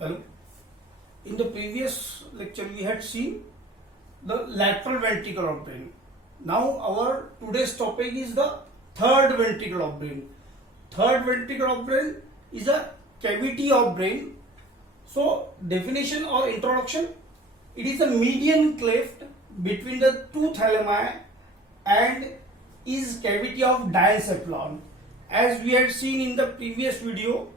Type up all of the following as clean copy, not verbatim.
Hello. In the previous lecture, we had seen the lateral ventricle of brain. Now, our today's topic is the third ventricle of brain. Third ventricle of brain is a cavity of brain. So, definition or introduction: it is a median cleft between the two thalami and is cavity of diencephalon. As we had seen in the previous video,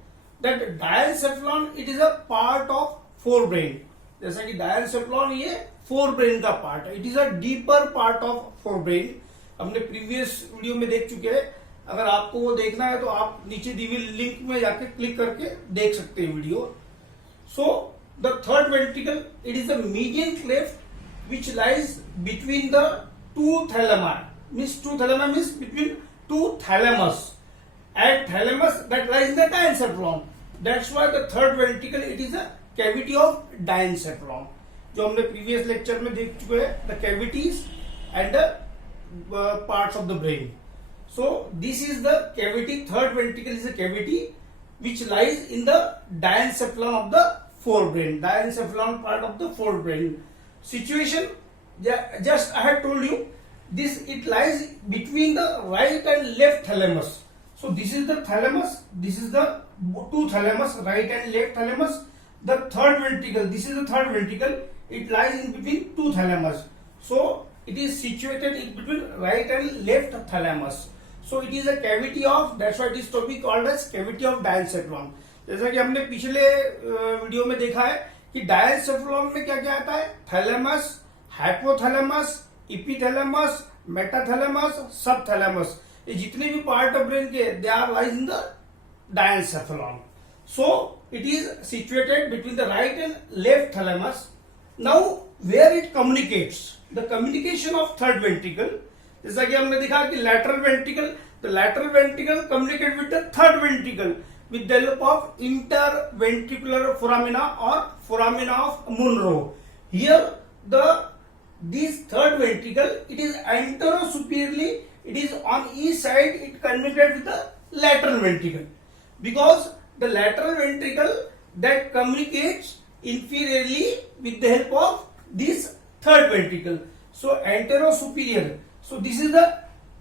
that diencephalon it is a part of forebrain. जैसा कि diencephalon ये forebrain का part है. It is a deeper part of forebrain. हमने previous video में देख चुके हैं. अगर आपको वो देखना है तो आप नीचे दी हुई लिंक में जाके क्लिक करके देख सकते हैं video. So the third ventricle, it is the median cleft which lies between the two thalami. Means two thalami means between two thalamus. And thalamus that lies in the diencephalon. That's why the third ventricle it is a cavity of diencephalon. जो हमने previous lecture में देख चुके हैं, the cavities and the parts of the brain. So this is the cavity. Third ventricle is a cavity which lies in the diencephalon of the forebrain. Diencephalon part of the forebrain. Situation, just I had told you, this it lies between the right and left thalamus. So this is the thalamus, this is the two thalamus, right and left thalamus. The third ventricle, this is the third ventricle, it lies in between two thalamus. So it is situated in between right and left thalamus. So it is a cavity of, that's why it is to be called as cavity of diencephalon. जैसा कि हमने पिछले video में देखा है कि diencephalon में क्या क्या आता है, thalamus, hypothalamus, epithalamus, metathalamus, subthalamus, ये जितने भी पार्ट ऑफ ब्रेन के they are lies in the diencephalon. So it is situated between the right and left thalamus. Now where it communicates, the communication of third ventricle, जैसा कि हमने देखा कि lateral ventricle, the lateral ventricle communicate with the third ventricle with the help of interventricular foramina or foramina of Monro. Here this third ventricle it is anterosuperiorly, it is on each side, it communicates with the lateral ventricle, because the lateral ventricle that communicates inferiorly with the help of this third ventricle. So anterosuperior. So this is the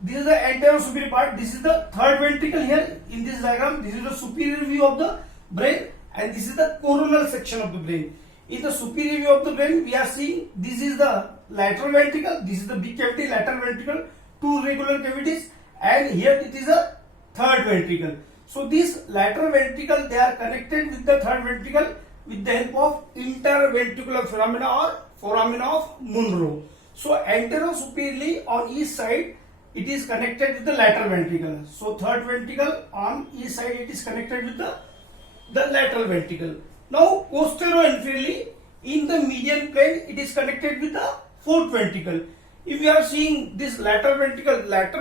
anterosuperior part. This is the third ventricle here in this diagram. This is the superior view of the brain and this is the coronal section of the brain. In the superior view of the brain, we are seeing this is the lateral ventricle. This is the big cavity, lateral ventricle, two regular cavities, and here it is a third ventricle. So this lateral ventricle, they are connected with the third ventricle with the help of interventricular foramina or foramina of Monro. So anterosuperiorly on each side, it is connected with the lateral ventricle. So third ventricle on each side it is connected with the lateral ventricle. Now posterior-inferiorly in the median plane it is connected with the fourth ventricle. If we are seeing this lateral ventricle lies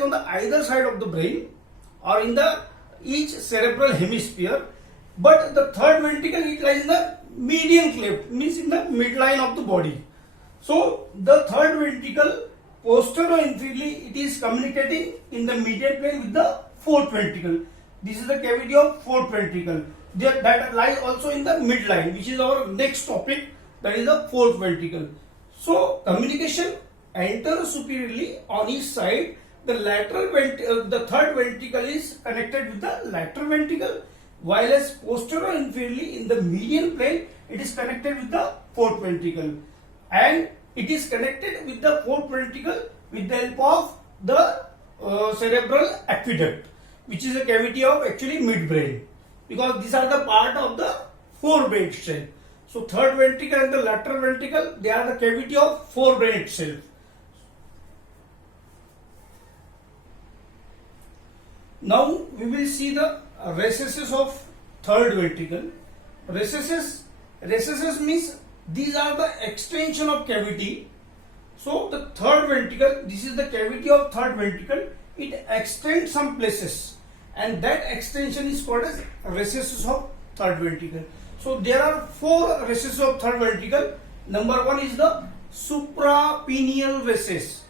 on the either side of the brain or in the each cerebral hemisphere, but the third ventricle it lies in the median cleft, means in the midline of the body. So the third ventricle posterior-inferiorly it is communicating in the median plane with the fourth ventricle. This is the cavity of fourth ventricle that lies also in the midline, which is our next topic, that is the fourth ventricle. So communication anterosuperiorly on each side, the third ventricle is connected with the lateral ventricle, while as posterior-inferiorly in the median plane it is connected with the fourth ventricle, and it is connected with the fourth ventricle with the help of the cerebral aqueduct, which is a cavity of actually midbrain, because these are the part of the forebrain itself. So third ventricle and the lateral ventricle, they are the cavity of forebrain itself. Now we will see the recesses of third ventricle. Recesses means these are the extension of cavity. So the third ventricle, this is the cavity of third ventricle, it extends some places and that extension is called as recesses of third ventricle. So there are four recesses of third ventricle. Number one is the suprapineal recess.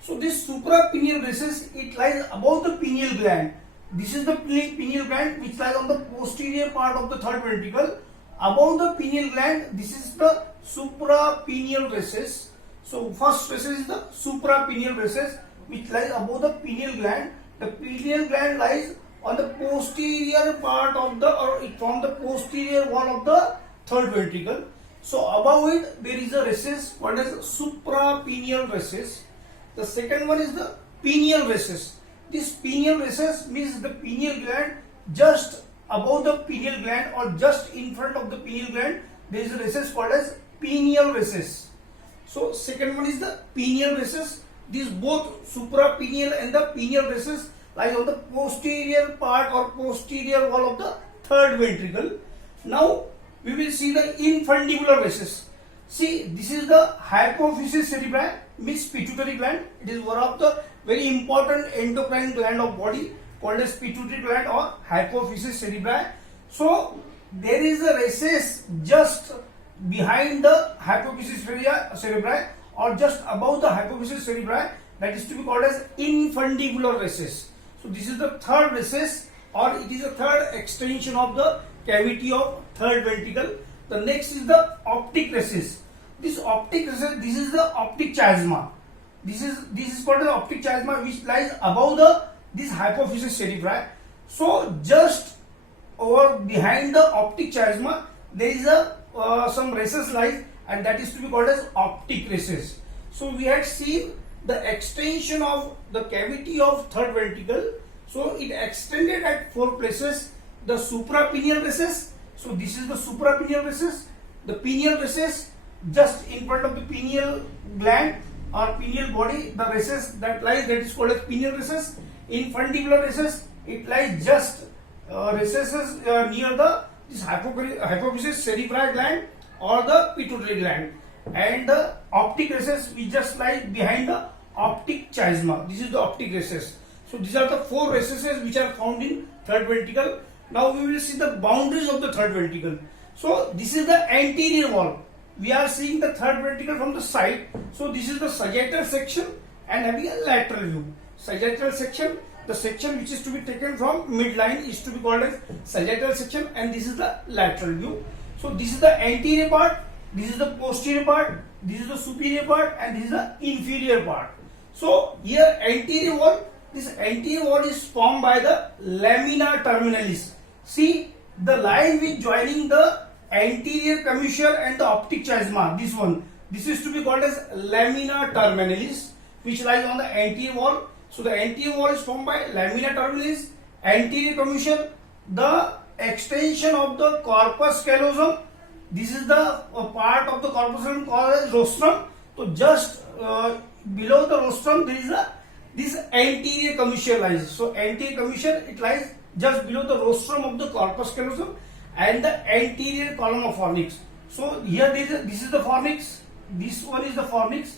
So this suprapineal recess, it lies above the pineal gland. This is the pineal gland which lies on the posterior part of the third ventricle above the pineal gland, this is the suprapineal recess. So first recess is the suprapineal recess, which lies above the pineal gland. The pineal gland lies on the posterior part of the, or it forms the posterior wall of the third ventricle. So above it there is a recess called as suprapineal recess. The second one is the pineal recess. This pineal recess means the pineal gland just above the pineal gland or just in front of the pineal gland. There is a recess called as pineal recess. So second one is the pineal recess. These both suprapineal and the pineal recess lie on the posterior part or posterior wall of the third ventricle. Now we will see the infundibular recess. See, this is the hypophysis cerebri, means pituitary gland. It is one of the very important endocrine gland of body called as pituitary gland or hypophysis cerebri. So there is a recess just behind the hypophysis cerebri or just above the hypophysis cerebri, that is to be called as infundibular recess. So this is the third recess, or it is a third extension of the cavity of third ventricle. The next is the optic recess. This optic recess, this is the optic chiasma. This is called an optic chiasma, which lies above this hypophysis cerebri. So just over behind the optic chiasma, there is some recess lies, and that is to be called as optic recess. So we had seen the extension of the cavity of third ventricle. So it extended at four places. The suprapineal recess. So this is the suprapineal recess. The pineal recess, just in front of the pineal gland or pineal body, the recess that lies, that is called as pineal recess. Infundibular recess, it lies just recesses near this hypophysis cerebri gland or the pituitary gland. And the optic recess, which just lies behind the optic chiasma. This is the optic recess. So these are the four recesses which are found in third ventricle. Now we will see the boundaries of the third ventricle. So this is the anterior wall. We are seeing the third ventricle from the side. So this is the sagittal section and having a lateral view. Sagittal section, the section which is to be taken from midline, is to be called as sagittal section, and this is the lateral view. So this is the anterior part, this is the posterior part, this is the superior part, and this is the inferior part. So here anterior wall, this anterior wall is formed by the lamina terminalis. See the line which joining the anterior commissure and the optic chiasma, this one, this is to be called as lamina terminalis, which lies on the anterior wall. So the anterior wall is formed by lamina terminalis, anterior commissure, the extension of the corpus callosum. This is the part of the corpus callosum called as rostrum. So just below the rostrum there is this anterior commissure lies. So anterior commissure, it lies just below the rostrum of the corpus callosum and the anterior column of fornix. So here this is the fornix, this one is the fornix,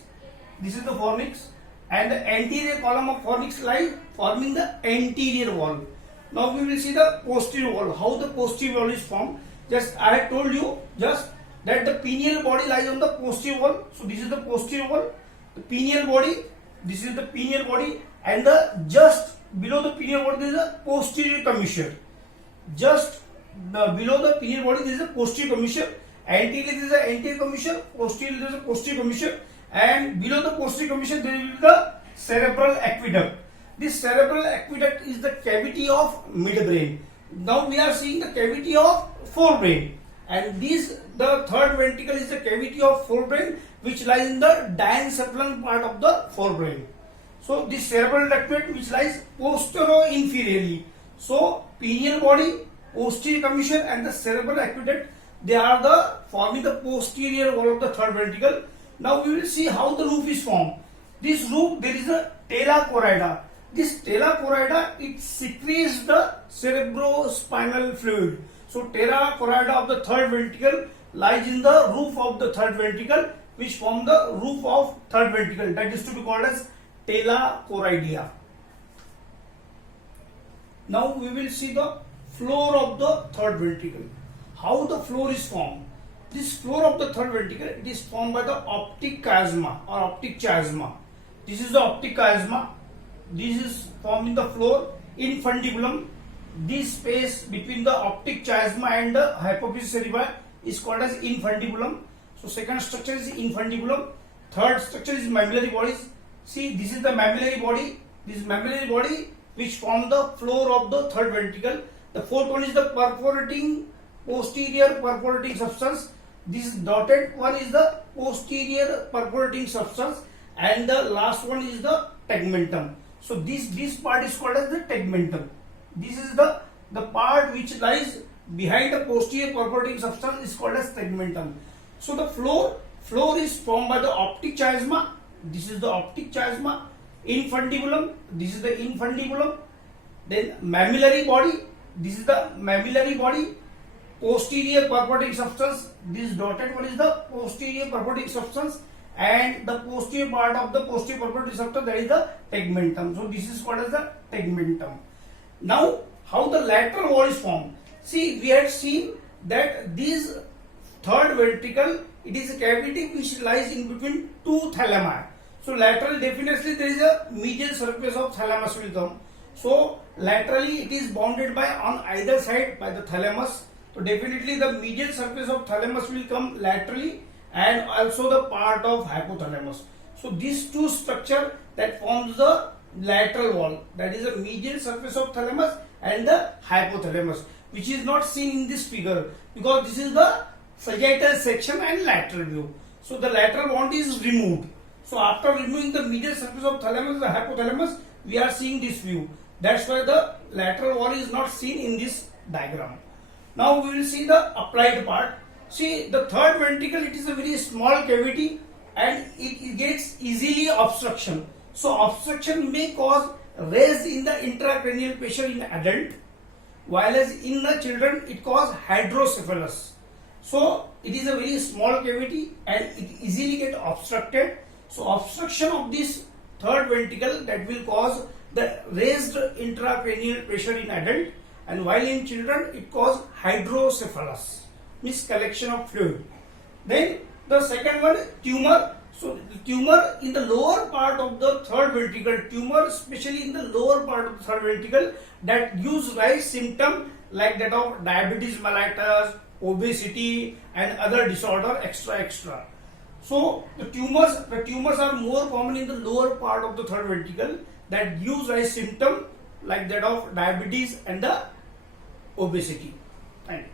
this is the fornix, and the anterior column of fornix lies forming the anterior wall. Now we will see the posterior wall, how the posterior wall is formed. Just I had told you just that the pineal body lies on the posterior wall. So this is the posterior wall, the pineal body, this is the pineal body, and the just below the pineal body there is a posterior commissure. Just below the pineal body there is a posterior commissure. Anterior there is a anterior commissure, posterior there is a posterior commissure, and below the posterior commissure there will be the cerebral aqueduct. This cerebral aqueduct is the cavity of midbrain. Now we are seeing the cavity of forebrain, and the third ventricle is the cavity of forebrain, which lies in the diencephalon part of the forebrain. So this cerebral aqueduct which lies postero-inferiorly. So pineal body, posterior commissure, and the cerebral aqueduct, they are the forming the posterior wall of the third ventricle. Now we will see how the roof is formed. This roof, there is a tela choroida. This tela choroida, it secretes the cerebrospinal fluid. So tela choroida of the third ventricle lies in the roof of the third ventricle, which form the roof of third ventricle. That is to be called as tela choroidea. Now we will see the floor of the third ventricle. How the floor is formed. This floor of the third ventricle, it is formed by the optic chiasma or optic chiasma. This is the optic chiasma. This is forming the floor. Infundibulum, this space between the optic chiasma and the hypophysis cerebri, is called as infundibulum. So second structure is infundibulum. Third structure is mammillary bodies. See, this is the mammillary body. This is mammillary body which form the floor of the third ventricle. The fourth one is the perforating, posterior perforating substance. This dotted one is the posterior perforating substance, and the last one is the tegmentum. So this part is called as the tegmentum. This is the part which lies behind the posterior perforating substance is called as tegmentum. So the floor is formed by the optic chiasma. This is the optic chiasma. Infundibulum. This is the infundibulum. Then mammillary body. This is the mammillary body. Posterior perforating substance. This dotted one is the posterior perforating substance, and the posterior part of the posterior perforating substance, that is the tegmentum. So this is called as the tegmentum. Now, how the lateral wall is formed? See, we had seen that this third ventricle, it is a cavity which lies in between two thalami. So lateral, definitely there is a medial surface of thalamus will come. So laterally it is bounded by on either side by the thalamus. So definitely the medial surface of thalamus will come laterally, and also the part of hypothalamus. So these two structure that forms the lateral wall, that is the medial surface of thalamus and the hypothalamus, which is not seen in this figure because this is the sagittal section and lateral view. So the lateral wall is removed. So after removing the medial surface of thalamus and the hypothalamus, we are seeing this view. That's why the lateral wall is not seen in this diagram. Now we will see the applied part. See, the third ventricle, it is a very small cavity and it gets easily obstruction. So obstruction may cause raise in the intracranial pressure in adult, while as in the children it causes hydrocephalus. So it is a very small cavity and it easily get obstructed. So obstruction of this third ventricle, that will cause the raised intracranial pressure in adult, and while in children it causes hydrocephalus, means collection of fluid. Then the second one, tumor. So the tumor in the lower part of the third ventricle, tumor especially in the lower part of the third ventricle, that gives rise symptom like that of diabetes mellitus, obesity and other disorder extra. So the tumors are more common in the lower part of the third ventricle, that gives rise symptom like that of diabetes and the obesity. Thank you.